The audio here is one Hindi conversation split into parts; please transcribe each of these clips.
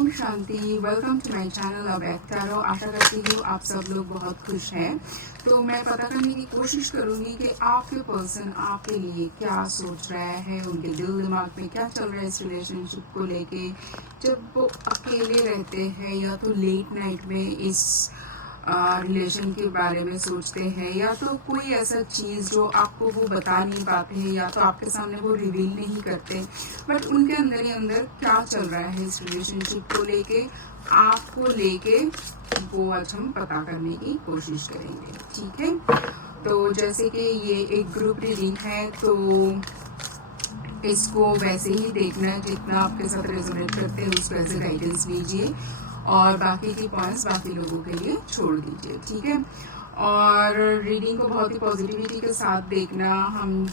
ओम शांति। वेलकम टू माय चैनल अबैक टैरो। आशा करती हूँ आप सब लोग बहुत खुश हैं। तो मैं पता करने की कोशिश करूंगी कि आपके पर्सन आपके लिए क्या सोच रहा है, उनके दिल दिमाग में क्या चल रहा है इस रिलेशनशिप को लेके। जब वो अकेले रहते हैं या तो लेट नाइट में इस रिलेशन के बारे में सोचते हैं, या तो कोई ऐसा चीज़ जो आपको वो बता नहीं पाते हैं या तो आपके सामने वो रिवील नहीं करते, बट उनके अंदर ही अंदर क्या चल रहा है इस रिलेशनशिप को लेके, आपको लेके, वो आज हम पता करने की कोशिश करेंगे। ठीक है, तो जैसे कि ये एक ग्रुप रीडिंग है तो इसको वैसे ही देखना जितना आपके साथ रेजोनेट करते हैं उस वैसे गाइडेंस दीजिए और बाकी की पॉइंट्स बाकी लोगों के लिए छोड़ दीजिए। ठीक है, और रीडिंग को बहुत ही पॉजिटिविटी के साथ देखना। हम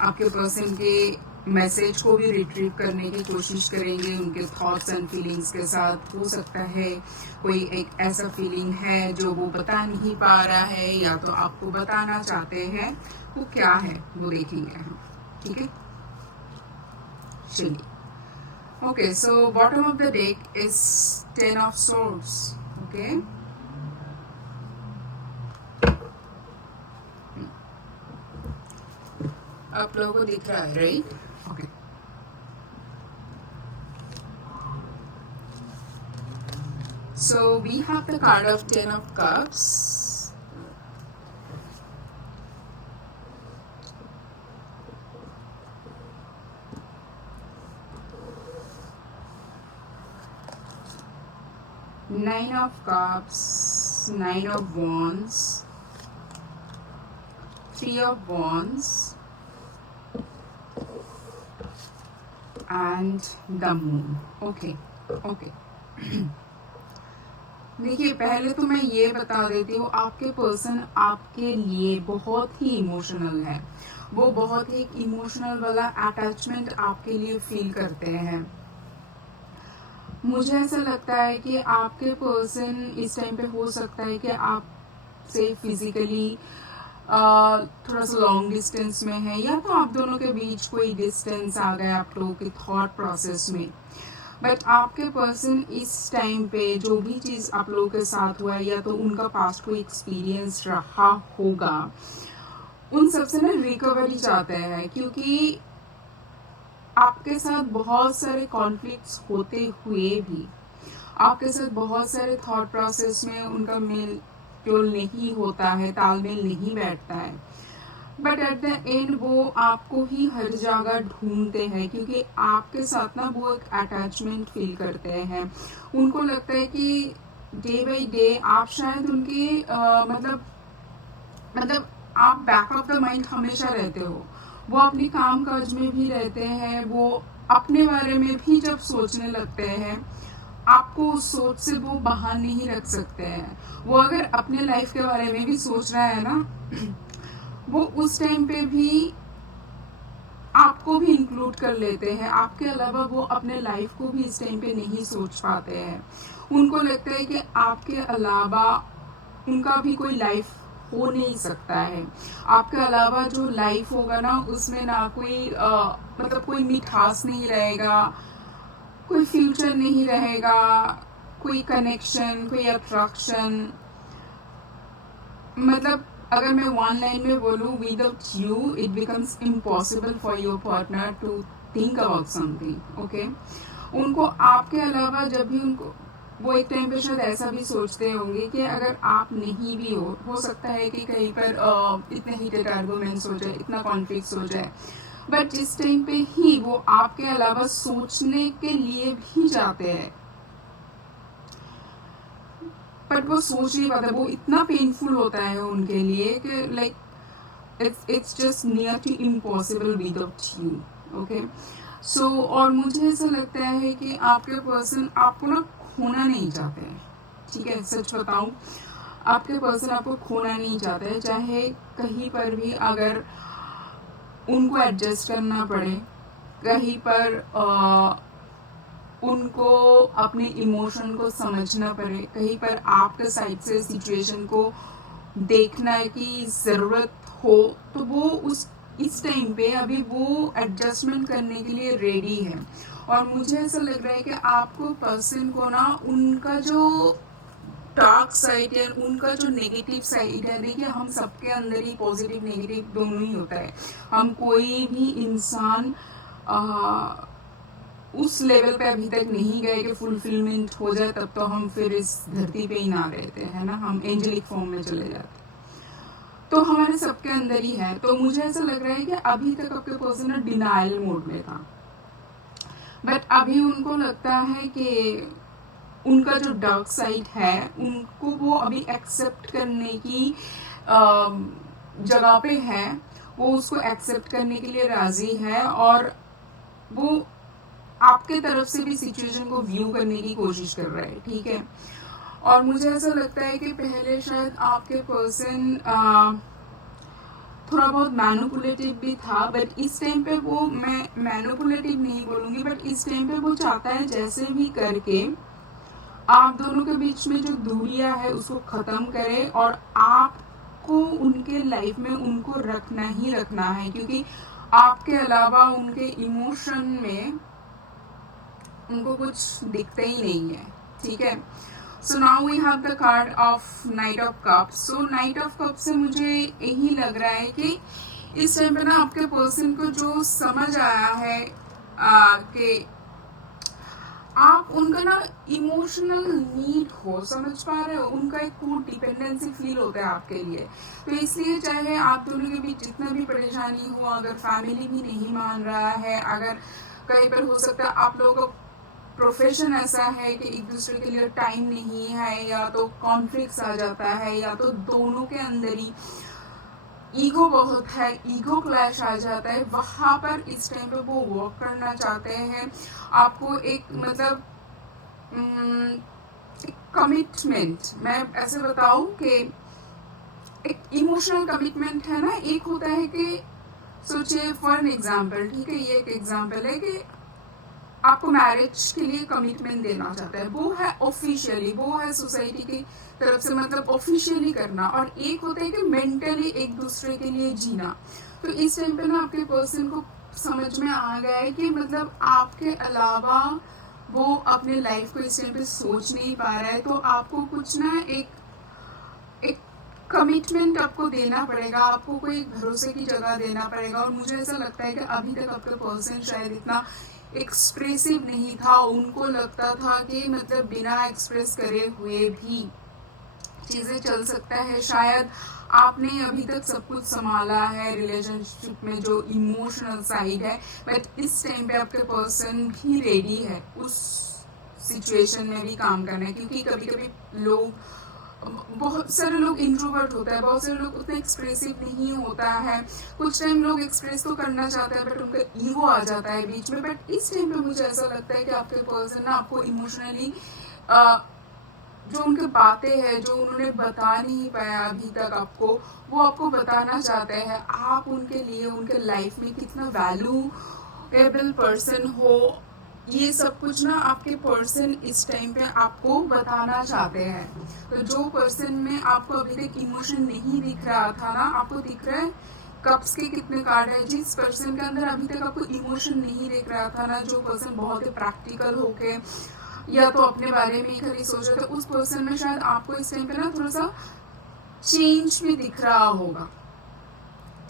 आपके पर्सन के मैसेज को भी रिट्रीव करने की कोशिश करेंगे उनके थॉट्स एंड फीलिंग्स के साथ। हो सकता है कोई एक ऐसा फीलिंग है जो वो बता नहीं पा रहा है या तो आपको बताना चाहते हैं, वो क्या है वो देखेंगे हम। ठीक है, चलिए। Okay, so bottom of the deck is Ten of Swords. Okay. आप लोगों को दिख रहा है, right? Okay. So we have the card of Ten of Cups. Nine of Cups, Nine of Wands, Three of Wands, and the Moon. Okay, okay. देखिए, पहले तो मैं ये बता देती हूँ, आपके पर्सन आपके लिए बहुत ही इमोशनल है। वो बहुत ही इमोशनल वाला अटैचमेंट आपके लिए फील करते हैं। मुझे ऐसा लगता है कि आपके पर्सन इस टाइम पे हो सकता है कि आप से फिजिकली थोड़ा सा लॉन्ग डिस्टेंस में है, या तो आप दोनों के बीच कोई डिस्टेंस आ गया आप लोगों के थॉट प्रोसेस में। बट आपके पर्सन इस टाइम पे जो भी चीज़ आप लोगों के साथ हुआ है या तो उनका पास्ट कोई एक्सपीरियंस रहा होगा, उन सबसे ना रिकवरी चाहते हैं, क्योंकि आपके साथ बहुत सारे कॉन्फ्लिक्ट्स होते हुए भी आपके साथ बहुत सारे थॉट प्रोसेस में उनका मेल जोल नहीं होता है, तालमेल नहीं बैठता है। बट एट द एंड वो आपको ही हर जगह ढूंढते हैं, क्योंकि आपके साथ ना वो एक अटैचमेंट फील करते हैं। उनको लगता है कि डे बाई डे आप शायद उनके मतलब आप बैक ऑफ द माइंड हमेशा रहते हो। वो अपनी काम काज में भी रहते हैं, वो अपने बारे में भी जब सोचने लगते हैं आपको उस सोच से वो बाहर नहीं रख सकते हैं। वो अगर अपने लाइफ के बारे में भी सोच रहा है ना, वो उस टाइम पे भी आपको भी इंक्लूड कर लेते हैं। आपके अलावा वो अपने लाइफ को भी इस टाइम पे नहीं सोच पाते हैं। उनको लगता है कि आपके अलावा उनका भी कोई लाइफ हो नहीं सकता है। आपके अलावा जो लाइफ होगा ना, उसमें ना कोई कोई मिठास नहीं रहेगा, कोई फ्यूचर नहीं रहेगा, कोई कनेक्शन, कोई अट्रैक्शन। मतलब अगर मैं वन लाइन में बोलूँ, without you it becomes impossible for your partner to think about something. Okay, उनको आपके अलावा जब भी उनको वो एक टाइम पे शायद ऐसा भी सोचते होंगे कि अगर आप नहीं भी हो सकता है कि कहीं पर इतने हीटेड आर्गुमेंट्स हो जाए, इतना कॉन्फ्लिक्ट हो जाए, बट जिस टाइम पे ही वो आपके अलावा सोचने के लिए भी जाते हैं, बट वो सोच नहीं पाता। वो इतना पेनफुल होता है उनके लिए कि like it's just near to impossible without you. Okay, so और मुझे ऐसा लगता है कि आपके पर्सन आपको ना खोना नहीं चाहते हैं। ठीक है, सच बताऊं, आपके पर्सन आपको खोना नहीं चाहते हैं, चाहे कहीं पर भी अगर उनको एडजस्ट करना पड़े, कहीं पर उनको अपने इमोशन को समझना पड़े, कहीं पर आपके साइड से सिचुएशन को देखना की जरूरत हो, तो वो इस टाइम पे अभी वो एडजस्टमेंट करने के लिए रेडी है। और मुझे ऐसा लग रहा है कि आपको पर्सन को ना उनका जो डार्क साइड है, उनका जो नेगेटिव साइड है, देखिए हम सबके अंदर ही पॉजिटिव नेगेटिव दोनों ही होता है। हम कोई भी इंसान उस लेवल पे अभी तक नहीं गए कि फुलफिलमेंट हो जाए, तब तो हम फिर इस धरती पे ही ना रहते हैं ना, हम एंजेलिक फॉर्म में चले जाते। तो हमारे सबके अंदर ही है। तो मुझे ऐसा लग रहा है कि अभी तक आपके पर्सन डिनायल मोड में था, बट अभी उनको लगता है कि उनका जो डार्क साइड है उनको वो अभी एक्सेप्ट करने की जगह पे है, वो उसको एक्सेप्ट करने के लिए राजी है और वो आपके तरफ से भी सिचुएशन को व्यू करने की कोशिश कर रहा है, ठीक है। और मुझे ऐसा लगता है कि पहले शायद आपके पर्सन थोड़ा बहुत मैनिपुलेटिव भी था, बट इस टाइम पे वो, मैं मैनिपुलेटिव नहीं बोलूंगी, बट इस टाइम पे वो चाहता है जैसे भी करके आप दोनों के बीच में जो दूरियां है उसको खत्म करे और आपको उनके लाइफ में उनको रखना ही रखना है, क्योंकि आपके अलावा उनके इमोशन में उनको कुछ दिखता ही नहीं है, ठीक है। So now we have the card of knight of cups. So knight of cups से मुझे यही लग रहा है कि इस टाइम पे ना आपके पर्सन को जो समझ आया है कि आप उनका ना इमोशनल नीड हो, समझ पा रहे हो, उनका एक पूर्ण डिपेंडेंसी फील होता है आपके लिए। तो इसलिए चाहे आप दोनों के बीच जितना भी परेशानी हो, अगर फैमिली भी नहीं मान रहा है, अगर कहीं पर हो सकता है आप लोगों का प्रोफेशन ऐसा है कि एक दूसरे के लिए टाइम नहीं है, या तो कॉन्फ्लिक्ट्स आ जाता है, या तो दोनों के अंदर ही ईगो बहुत है, ईगो क्लैश आ जाता है, वहां पर इस टाइम पे वो वर्क करना चाहते हैं। आपको एक मतलब कमिटमेंट, मैं ऐसे बताऊं कि एक इमोशनल कमिटमेंट है ना, एक होता है कि सोचिए फॉर एन एग्जाम्पल, ठीक है, ये एक एग्जाम्पल है कि आपको मैरिज के लिए कमिटमेंट देना चाहता है, वो है ऑफिशियली, वो है सोसाइटी की तरफ से मतलब ऑफिशियली करना, और एक होता है कि मेंटली एक दूसरे के लिए जीना। तो इस टाइम पे ना आपके पर्सन को समझ में आ गया है कि मतलब आपके अलावा वो अपने लाइफ को इस टाइम पे सोच नहीं पा रहा है, तो आपको कुछ ना एक कमिटमेंट आपको देना पड़ेगा, आपको कोई भरोसे की जगह देना पड़ेगा। और मुझे ऐसा लगता है कि अभी तक आपका पर्सन शायद इतना एक्सप्रेसिव नहीं था, उनको लगता था कि मतलब बिना एक्सप्रेस करे हुए भी चीजें चल सकता है। शायद आपने अभी तक सब कुछ संभाला है रिलेशनशिप में जो इमोशनल साइड है, बट इस टाइम पे आपके पर्सन भी रेडी है उस सिचुएशन में भी काम करना है, क्योंकि कभी कभी लोग, बहुत सारे लोग इंट्रोवर्ट होता है, बहुत सारे लोग उतना एक्सप्रेसिव नहीं होता है, कुछ टाइम लोग एक्सप्रेस तो करना चाहते हैं बट उनका ईगो आ जाता है बीच में। बट इस टाइम पे मुझे ऐसा लगता है कि आपके पर्सन ना आपको इमोशनली जो उनकी बातें हैं जो उन्होंने बता नहीं पाया अभी तक आपको, वो आपको बताना चाहते हैं। आप उनके लिए उनके लाइफ में कितना वैल्यूएबल पर्सन हो, ये सब कुछ ना आपके पर्सन इस टाइम पे आपको बताना चाहते हैं। तो जो पर्सन में आपको अभी तक इमोशन नहीं दिख रहा था ना, आपको दिख रहा है कप्स के कितने कार्ड है। जिस पर्सन के अंदर अभी तक आपको इमोशन नहीं दिख रहा था ना, जो पर्सन बहुत ही प्रैक्टिकल होके या तो अपने बारे में ही खाली सोच रहा था, उस पर्सन में शायद आपको इस टाइम पे ना थोड़ा सा चेंज भी दिख रहा होगा,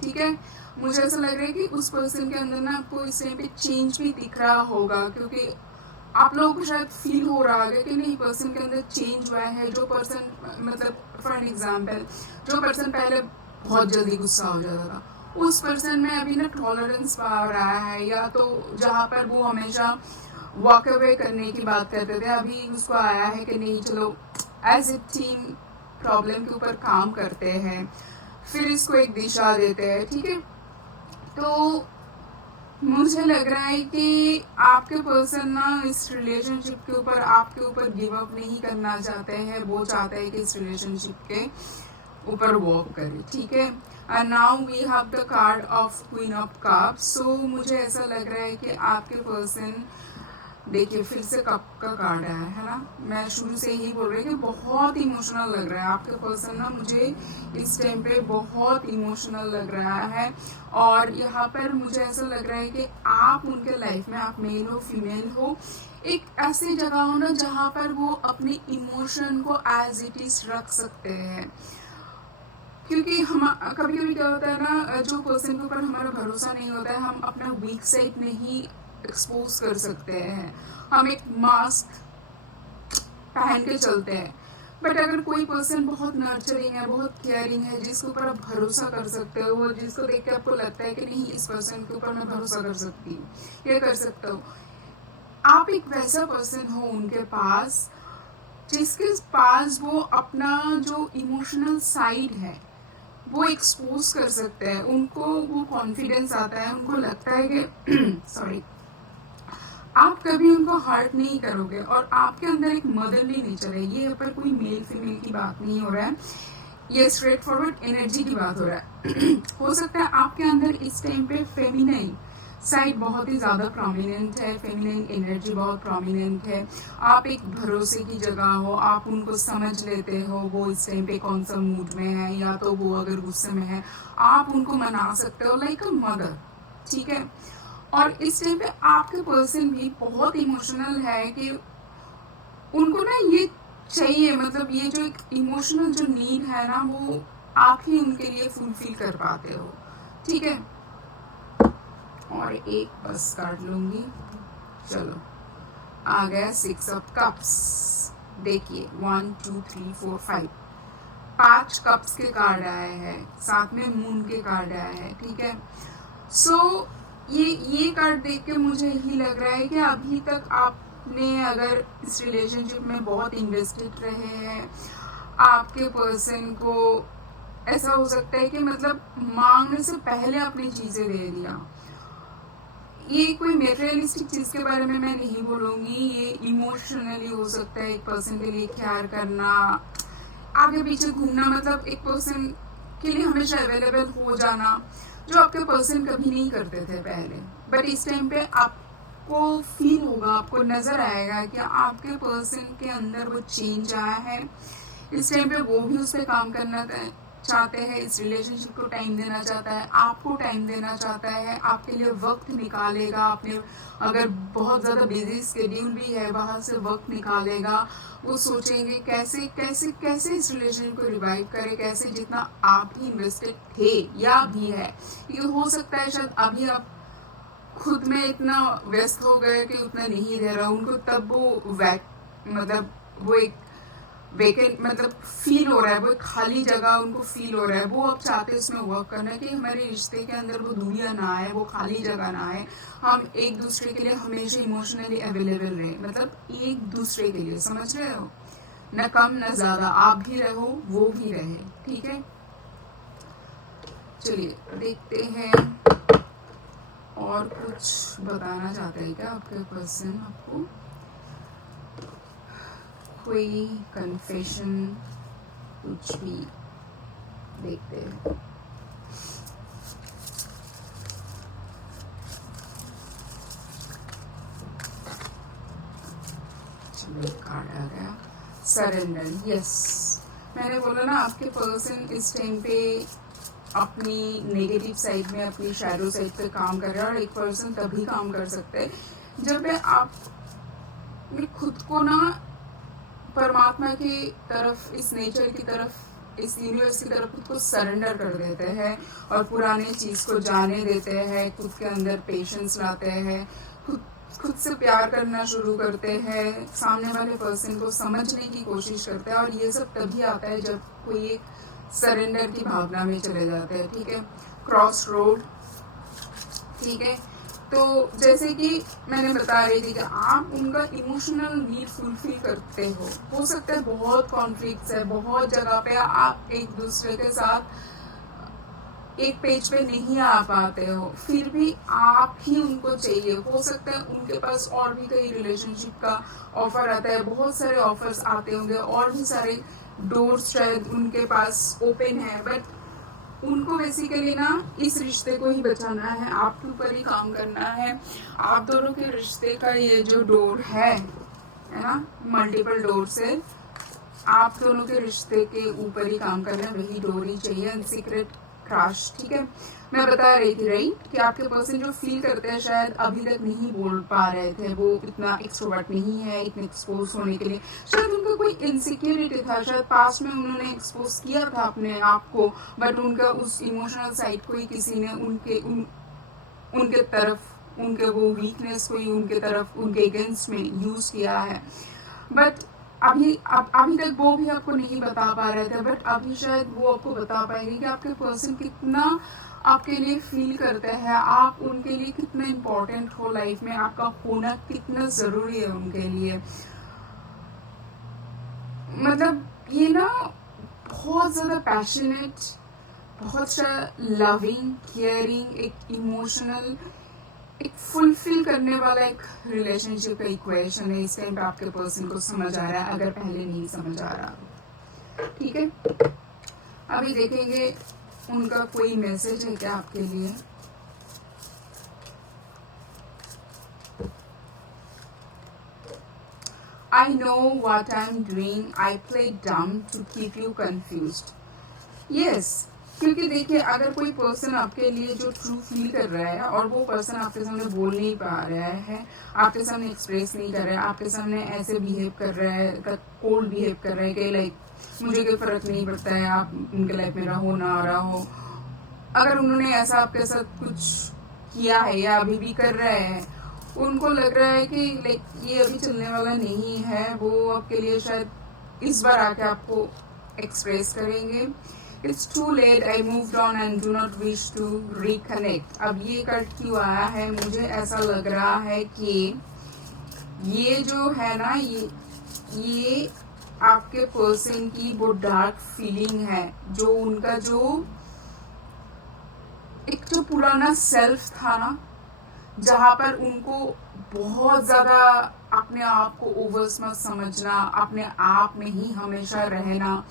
ठीक है। मुझे ऐसा लग रहा है कि उस पर्सन के अंदर ना आपको इस टाइम पे चेंज भी दिख रहा होगा, क्योंकि आप लोगों को शायद फील हो रहा है कि नहीं पर्सन के अंदर चेंज हुआ है। जो पर्सन मतलब फॉर एन एग्जाम्पल, जो पर्सन पहले बहुत जल्दी गुस्सा हो जाता था, उस पर्सन में अभी ना टॉलरेंस पा रहा है, या तो जहाँ पर वो हमेशा वॉक अवे करने की बात करते थे, अभी उसको आया है कि नहीं चलो एज ए टीम प्रॉब्लम के ऊपर काम करते हैं, फिर इसको एक दिशा देते हैं, ठीक है। तो मुझे लग रहा है कि आपके पर्सन ना इस रिलेशनशिप के ऊपर आपके ऊपर गिव अप नहीं करना चाहते हैं, वो चाहते हैं कि इस रिलेशनशिप के ऊपर वर्क करे, ठीक है। And now we have the card of queen of cups. So मुझे ऐसा लग रहा है कि आपके पर्सन देखिए फिर से कप का कार्ड है ना। मैं शुरू से यही बोल रही हूँ कि बहुत इमोशनल लग रहा है आपके पर्सन ना, मुझे इस टाइम पे बहुत इमोशनल लग रहा है। और यहाँ पर मुझे ऐसा लग रहा है कि आप उनके लाइफ में, आप मेल हो फीमेल हो, एक ऐसी जगह हो ना जहाँ पर वो अपने इमोशन को एज इट इज रख सकते हैं। क्योंकि हम कभी कभी क्या होता है ना, जो पर्सन के ऊपर हमारा भरोसा नहीं होता है, हम अपना वीक साइड नहीं एक्सपोज कर सकते हैं, हम एक मास्क पहन के चलते हैं। बट अगर कोई पर्सन बहुत नर्चरिंग है, बहुत केयरिंग है, जिसके ऊपर आप भरोसा कर सकते हो, जिसको देख के आपको लगता है कि नहीं इस पर्सन के ऊपर मैं भरोसा कर सकती हूँ, ये कर सकता हूँ, आप एक वैसा पर्सन हो उनके पास जिसके पास वो अपना जो इमोशनल साइड है वो एक्सपोज कर सकते हैं। उनको वो कॉन्फिडेंस आता है, उनको लगता है कि सॉरी, आप कभी उनको हर्ट नहीं करोगे और आपके अंदर एक मदरली नेचर है। ये पर कोई मेल फीमेल की बात नहीं हो रहा है, ये स्ट्रेट फॉरवर्ड एनर्जी की बात हो रहा है। हो सकता है आपके अंदर इस टाइम पे फेमिनाइन साइड बहुत ही ज्यादा प्रोमिनेंट है, फेमिनाइन एनर्जी बहुत प्रोमिनेंट है। आप एक भरोसे की जगह हो, आप उनको समझ लेते हो वो इस टाइम पे कौन सा मूड में है, या तो वो अगर गुस्से में है आप उनको मना सकते हो लाइक अ मदर, ठीक है। और इस टाइम पे आपके पर्सन भी बहुत इमोशनल है कि उनको ना ये चाहिए, मतलब ये जो एक इमोशनल जो नीड है ना वो आप ही उनके लिए फुलफिल कर पाते हो, ठीक है। और एक बस कार्ड लूंगी, चलो आ गया 6 ऑफ कप्स। देखिए 1 2 3 4 5 5 कप्स के कार्ड आए हैं, साथ में मून के कार्ड आए हैं, ठीक है। सो ये कार्ड देख के मुझे यही लग रहा है कि अभी तक आपने अगर इस रिलेशनशिप में बहुत इन्वेस्टेड रहे हैं, आपके पर्सन को ऐसा हो सकता है कि मतलब मांगने से पहले अपनी चीजें दे दिया। ये कोई मेटेरियलिस्टिक चीज के बारे में मैं नहीं बोलूंगी, ये इमोशनली हो सकता है। एक पर्सन के लिए केयर करना, आगे पीछे घूमना, मतलब एक पर्सन के लिए हमेशा अवेलेबल हो जाना, जो आपके पर्सन कभी नहीं करते थे पहले। बट इस टाइम पे आपको फील होगा, आपको नजर आएगा कि आपके पर्सन के अंदर वो चेंज आया है। इस टाइम पे वो भी उस पर काम करना चाहते हैं, इस रिलेशनशिप को टाइम देना चाहता है, आपको टाइम देना चाहता है, आपके लिए वक्त निकालेगा। आपने अगर बहुत ज्यादा बिजी स्केड्यूल भी है, वहां से वक्त निकालेगा। वो सोचेंगे कैसे कैसे कैसे इस रिलेशन को रिवाइव करे, कैसे जितना आप ही इन्वेस्टेड थे या भी है। ये हो सकता है शायद अभी आप खुद में इतना व्यस्त हो गए कि उतना नहीं दे रहा उनको, तब वो मतलब वो एक वेकेंट मतलब फील हो रहा है, वो खाली जगह उनको फील हो रहा है। वो अब चाहते हैं उसमें वर्क करना कि हमारे रिश्ते के अंदर वो दूरियां ना आए, वो खाली जगह ना आए, हम एक दूसरे के लिए हमेशा इमोशनली अवेलेबल रहे, मतलब एक दूसरे के लिए, समझ रहे हो, न कम न ज्यादा, आप भी रहो वो भी रहे, ठीक है। चलिए देखते हैं और कुछ बताना चाहते हैं क्या आपके पर्सन, आपको कोई कन्फेशन, कुछ भी देखते हैं। कार्ड आ गया सरेंडर, यस। मैंने बोला ना आपके पर्सन इस टाइम पे अपनी नेगेटिव साइड में, अपनी शैडो साइड पे काम कर रहा है। और एक पर्सन तभी काम कर सकते हैं जब आप खुद को ना परमात्मा की तरफ, इस नेचर की तरफ, इस यूनिवर्स की तरफ खुद को सरेंडर कर देते हैं और पुराने चीज को जाने देते हैं, खुद के अंदर पेशेंस लाते हैं, खुद से प्यार करना शुरू करते हैं, सामने वाले पर्सन को समझने की कोशिश करते हैं। और ये सब तभी आता है जब कोई एक सरेंडर की भावना में चले जाते हैं, ठीक है। क्रॉस रोड, ठीक है। तो जैसे कि मैंने बता रही थी कि आप उनका इमोशनल नीड फुलफिल करते हो सकता है बहुत कॉन्फ्लिक्ट्स है, बहुत जगह पे आप एक दूसरे के साथ एक पेज पे नहीं आ पाते हो, फिर भी आप ही उनको चाहिए। हो सकता है उनके पास और भी कई रिलेशनशिप का ऑफर आता है, बहुत सारे ऑफर्स आते होंगे, और भी सारे डोर्स शायद उनके पास ओपन है, बट उनको बेसिकली ना इस रिश्ते को ही बचाना है, आपके ऊपर ही काम करना है। आप दोनों के रिश्ते का ये जो डोर है ना, मल्टीपल डोर से आप दोनों के रिश्ते के ऊपर ही काम करना है, वही डोर ही चाहिए, सीक्रेट क्रश। ठीक है, मैं बता रही थी राइट कि आपके पर्सन जो फील करते हैं शायद अभी तक नहीं बोल पा रहे थे, वो इतना एक्सट्रोवर्ट नहीं है इतने एक्सपोज होने के लिए, शायद उनका कोई इनसिक्योरिटी था, शायद पास्ट में उन्होंने एक्सपोज किया था अपने आप को, बट उनका उस इमोशनल साइड को ही किसी ने उनके तरफ, उनके वो वीकनेस को ही उनके तरफ, उनके अगेंस्ट में यूज किया है। बट अभी तक वो भी आपको नहीं बता पा रहे थे, बट अभी शायद वो आपको बता पाएंगे कि आपके पर्सन कितना आपके लिए फील करते हैं, आप उनके लिए कितना इम्पोर्टेंट हो लाइफ में, आपका होना कितना जरूरी है उनके लिए। मतलब ये ना बहुत ज्यादा पैशनेट, बहुत लविंग, केयरिंग, एक इमोशनल, एक फुलफिल करने वाला एक रिलेशनशिप का इक्वेशन है। इस टाइम पे आपके पर्सन को समझ आ रहा है, अगर पहले नहीं समझ आ रहा। ठीक है, अभी देखेंगे उनका कोई मैसेज है क्या आपके लिए। I know what I'm doing. I play dumb to keep you confused. Yes, क्योंकि देखिए अगर कोई पर्सन आपके लिए जो ट्रू फील कर रहा है और वो पर्सन आपके सामने बोल नहीं पा रहा है, आपके सामने एक्सप्रेस नहीं कर रहा है, आपके सामने ऐसे बिहेव कर रहा है, कोल्ड बिहेव कर रहा है कि लाइक मुझे कोई फर्क नहीं पड़ता है आप उनके लाइफ में रहो ना रहा हो, अगर उन्होंने ऐसा आपके साथ कुछ किया है या अभी भी कर रहे हैं, उनको लग रहा है कि लाइक ये अभी चलने वाला नहीं है, वो आपके लिए शायद इस बार आके आपको एक्सप्रेस करेंगे। It's too late, I moved on and do not wish to reconnect. अब ये कट क्यों आया है, मुझे ऐसा लग रहा है कि ये जो है ना, ये आपके पर्सन की वो डार्क फीलिंग है, जो उनका जो एक जो पुराना सेल्फ था ना, जहाँ पर उनको बहुत ज्यादा अपने आप को ओवर समझना, अपने आप में ही हमेशा रहना,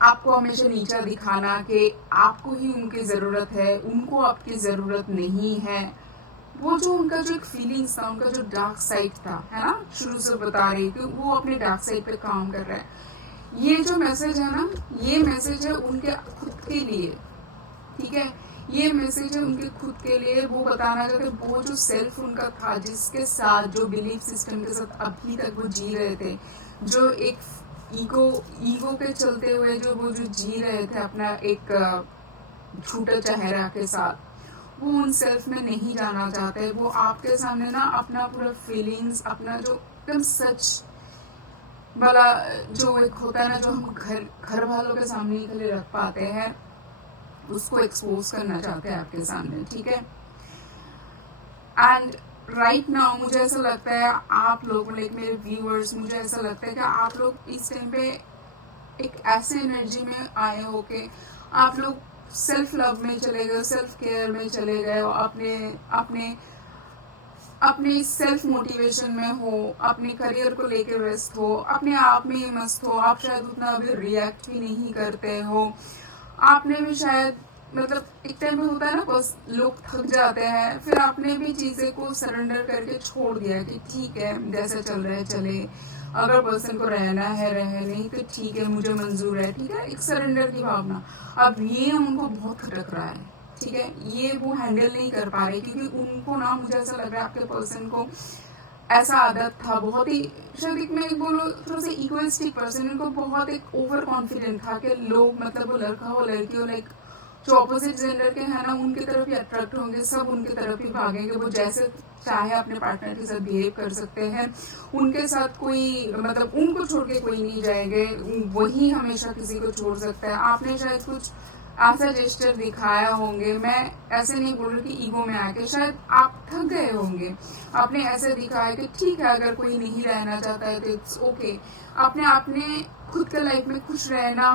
आपको हमेशा नीचा दिखाना कि आपको ही उनकी जरूरत है, उनको आपकी जरूरत नहीं है, वो जो उनका जो एक फीलिंग्स था, उनका जो डार्क साइड था, है ना, शुरू से बता रही थी वो अपने डार्क साइड पे काम कर रहा है। ये जो मैसेज है ना, ये मैसेज है उनके खुद के लिए। ठीक है, ये मैसेज है उनके खुद के लिए, वो बताना चाहते वो जो सेल्फ उनका था, जिसके साथ जो बिलीफ सिस्टम के साथ अभी तक वो जी रहे थे, जो एक ईगो के चलते हुए जो वो जो जी रहे थे अपना एक झूठा चेहरा के साथ, वो उन सेल्फ में नहीं जाना चाहते। वो आपके सामने ना अपना पूरा फीलिंग्स, अपना जो एकदम सच वाला जो एक होता है ना, जो हम घर वालों के सामने ही खाली रख पाते हैं, उसको एक्सपोज करना चाहते हैं आपके सामने। ठीक है, एंड राइट नाउ मुझे ऐसा लगता है आप लोग, लाइक मेरे व्यूअर्स, मुझे ऐसा लगता है कि आप लोग इस टाइम पे एक ऐसे एनर्जी में आए हो कि आप लोग सेल्फ लव में चले गए, सेल्फ केयर में चले गए, अपने अपने अपने सेल्फ मोटिवेशन में हो, अपने करियर को लेकर व्यस्त हो, अपने आप में ही मस्त हो, आप शायद उतना अभी रिएक्ट भी नहीं करते हो, आपने भी शायद मतलब एक टाइम में होता है ना, बस लोग थक जाते हैं, फिर आपने भी चीजें को सरेंडर करके छोड़ दिया कि ठीक है जैसा चल रहा है चले, अगर पर्सन को रहना है रहे, नहीं तो ठीक है मुझे मंजूर है। ठीक है, एक सरेंडर की भावना अब ये उनको बहुत खटक रहा है। ठीक है, ये वो हैंडल नहीं कर पा रहे, क्योंकि उनको ना, मुझे ऐसा लग रहा है आपके पर्सन को ऐसा आदत था, बहुत ही शायद मैं बोलो थोड़ा सा इगोइस्टिक पर्सन, उनको बहुत एक ओवर कॉन्फिडेंट था कि लोग मतलब वो लड़का हो लड़की हो, लाइक जो ऑपोजिट जेंडर के हैं ना उनकी तरफ ही अट्रैक्ट होंगे, सब उनकी तरफ ही भागेंगे, वो जैसे चाहे अपने पार्टनर के साथ बिहेव कर सकते हैं, उनके साथ कोई मतलब उनको छोड़ के कोई नहीं जाएंगे, वही हमेशा किसी को छोड़ सकता है। आपने शायद कुछ ऐसा जेस्चर दिखाया होंगे, मैं ऐसे नहीं बोल रही कि ईगो में आके, शायद आप थक गए होंगे, आपने ऐसे दिखाया कि ठीक है अगर कोई नहीं रहना चाहता है तो इट्स ओके, आपने खुद के लाइफ में खुश रहना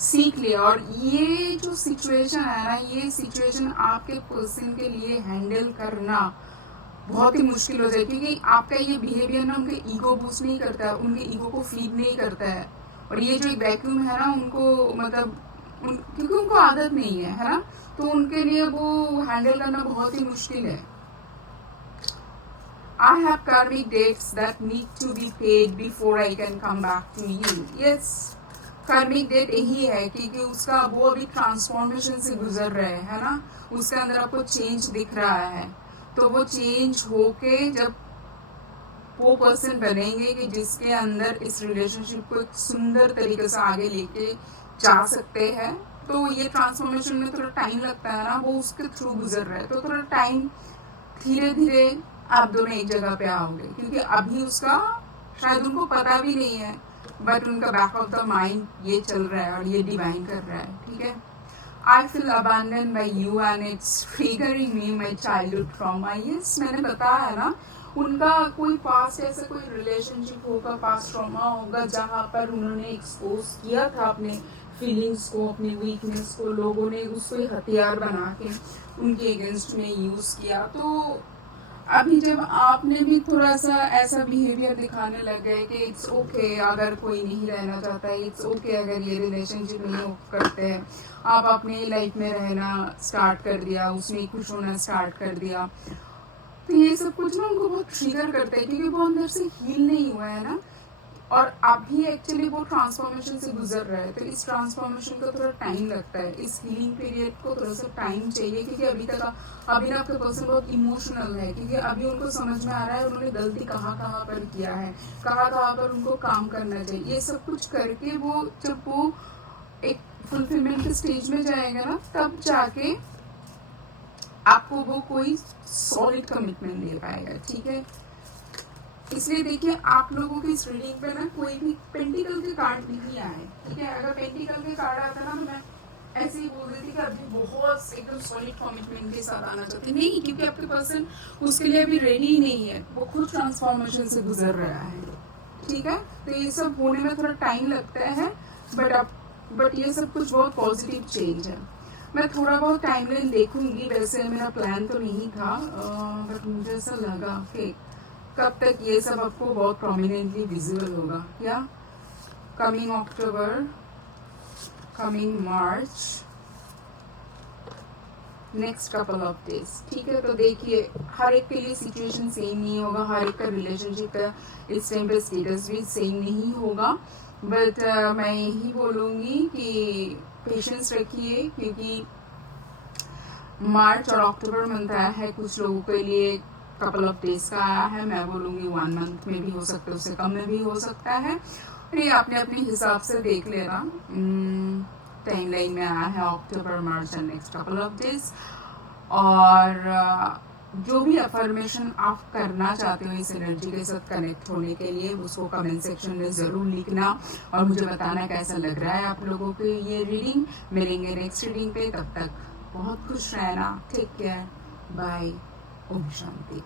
सीख लिया। और ये जो सिचुएशन है ना, ये सिचुएशन आपके पर्सन के लिए हैंडल करना बहुत ही मुश्किल हो जाए, क्योंकि आपका ये बिहेवियर ना उनके ईगो बूस्ट नहीं करता है, उनके ईगो को फीड नहीं करता है, और ये जो एक वैक्यूम है ना उनको मतलब क्योंकि उनको आदत नहीं है ना, तो उनके लिए वो हैंडल करना बहुत ही मुश्किल है। I have karmic debts that need to be paid before I can come back to you. Yes, karmic debt यही है क्योंकि उसका वो अभी ट्रांसफॉर्मेशन से गुजर रहे है ना, उसके अंदर आपको चेंज दिख रहा है, तो वो चेंज होके जब वो पर्सन बनेंगे कि जिसके अंदर इस रिलेशनशिप को एक सुंदर तरीके से आगे लेके जा सकते हैं, तो ये ट्रांसफॉर्मेशन में थोड़ा टाइम लगता है ना, वो उसके थ्रू गुजर रहे हैं, तो थोड़ा टाइम धीरे धीरे आप दोनों एक जगह पे आओगे, क्योंकि अभी उसका शायद उनको पता भी नहीं है, बट उनका बैक ऑफ द माइंड ये चल रहा है और ये डिवाइन कर रहा है, ठीक है। I feel abandon by you and it's triggering me my childhood trauma. Yes, मैंने बताया ना, उनका कोई पास्ट ऐसा कोई रिलेशनशिप होगा, पास्ट ट्रॉमा होगा जहाँ पर उन्होंने एक्सपोज किया था अपने फीलिंग्स को, अपने वीकनेस को, लोगों ने उसको हथियार बना के उनके अगेंस्ट में यूज किया। तो अभी जब आपने भी थोड़ा सा ऐसा बिहेवियर दिखाने लग गए कि इट्स ओके अगर कोई नहीं रहना चाहता है, इट्स ओके अगर ये रिलेशनशिप नहीं करते हैं, आप अपने लाइफ में रहना स्टार्ट कर दिया, उसमें खुश होना स्टार्ट कर दिया, तो ये सब कुछ ना उनको बहुत ट्रिगर करता है, क्योंकि वो अंदर से हील नहीं हुआ है ना, और अभी एक्चुअली वो ट्रांसफॉर्मेशन से गुजर रहा है, तो इस ट्रांसफॉर्मेशन को थोड़ा टाइम लगता है, इस हीलिंग पीरियड को थोड़ा सा टाइम चाहिए, क्योंकि अभी ना आपका पर्सन बहुत इमोशनल है, क्योंकि अभी उनको समझ में आ रहा है उन्होंने गलती कहाँ कहाँ पर किया है, कहाँ कहाँ पर उनको काम करना चाहिए। ये सब कुछ करके वो जब वो एक फुलफिलमेंट के स्टेज में जाएगा ना, तब जाके आपको वो कोई सॉलिड कमिटमेंट दे पाएगा, ठीक है। इसलिए देखिए, आप लोगों की इस रीडिंग पे ना कोई भी पेंटिकल के कार्ड नहीं आए, ठीक है। अगर पेंटिकल के कार्ड आता ना, तो मैं ऐसे ही बोल रही थी कि अभी बहुत एकदम सॉलिड कमिटमेंट के साथ आना चाहते नहीं, क्योंकि आपके पर्सन उसके लिए अभी रेडी नहीं है, वो खुद ट्रांसफॉर्मेशन से गुजर रहा है, ठीक है। तो ये सब होने में थोड़ा टाइम लगता है, बट ये सब कुछ बहुत पॉजिटिव चेंज है। मैं थोड़ा बहुत टाइमलाइन देखूंगी, वैसे मेरा प्लान तो नहीं था, बट मुझे ऐसा लगा कि कब तक ये सब आपको बहुत प्रोमिनेंटली विजिबल होगा, या coming October, coming March, next couple of days, ठीक है। तो देखिए, हर एक के लिए सिचुएशन सेम नहीं होगा, हर एक का रिलेशनशिप का इस टाइम पे स्टेटस भी सेम नहीं होगा, बट मैं यही बोलूँगी कि पेशेंस रखिए, क्योंकि मार्च और अक्टूबर मंथ आया है, कुछ लोगों के लिए कपल ऑफ डेज का आया है, मैं बोलूँगी 1 मंथ में भी हो सकता है, उससे कम में भी हो सकता है, और ये आपने अपने हिसाब से देख लेना। टाइमलाइन में आया है October, March and next couple of days. और जो भी अफर्मेशन आप करना चाहते हो इस एनर्जी के साथ कनेक्ट होने के लिए, उसको कमेंट सेक्शन में ज़रूर लिखना और मुझे बताना कैसा लग रहा है आप लोगों को ये रीडिंग। मिलेंगे नेक्स्ट रीडिंग पे, तब तक बहुत खुश रहना, take care, bye, Om Shanti.